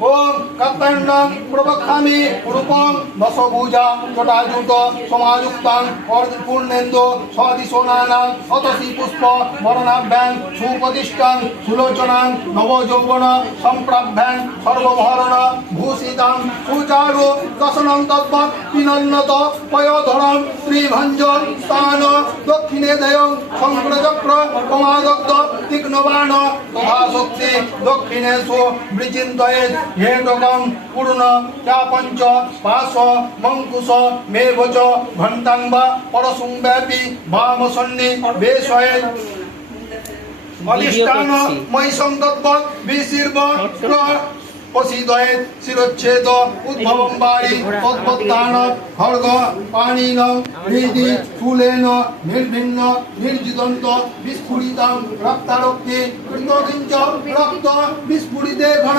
ওম কাত্তায়ণ্ডং প্রবক্ষামি রূপং দশভুজা জটাজুট সমাযুক্তাং পূর্ণেন্দু সদিশোনানাং অতসি পুষ্প বরণাভ্যাং সুপ্রতিষ্ঠাং সুলোচনাং নবযৌবন সম্প্রাভ্যাং সর্বভরণ ভূষিতাং সুচারু দশনং তদ্বৎ পিনন্নত পয়োধরং শ্রীভঞ্জন স্থান দক্ষিণে দেয়ং শঙ্করচক্র কমাদগ্ধ তীক্ষ্ণবাণ তথা শক্তি দক্ষিণেষু বৃচিন্তয়ে হেটকং পূর্ণ চা পঞ্চ পাশ মঙ্কুশ মেঘচ ঘণ্টাং বা পরশুং ব্যাপী বাম সন্নি বেশয়ে অধিষ্ঠান মহিষং তদ্বৎ বিশীর্ব প্রসিদয়ে শিরচ্ছেদ, উদ্ভবং বাড়ি তদ্বত্তান খর্গ পাণিন হৃদি ফুলেন নির্ভিন্ন নির্জিদন্ত বিস্ফুরিতাং রক্তারক্তি কৃতকিঞ্চ রক্ত বিস্ফুরিতে ঘনং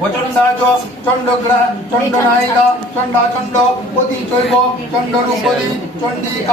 वचंडा जो चंड ग्रह चंड नायिका चंडा चंडो पति चंड रूपी चंडी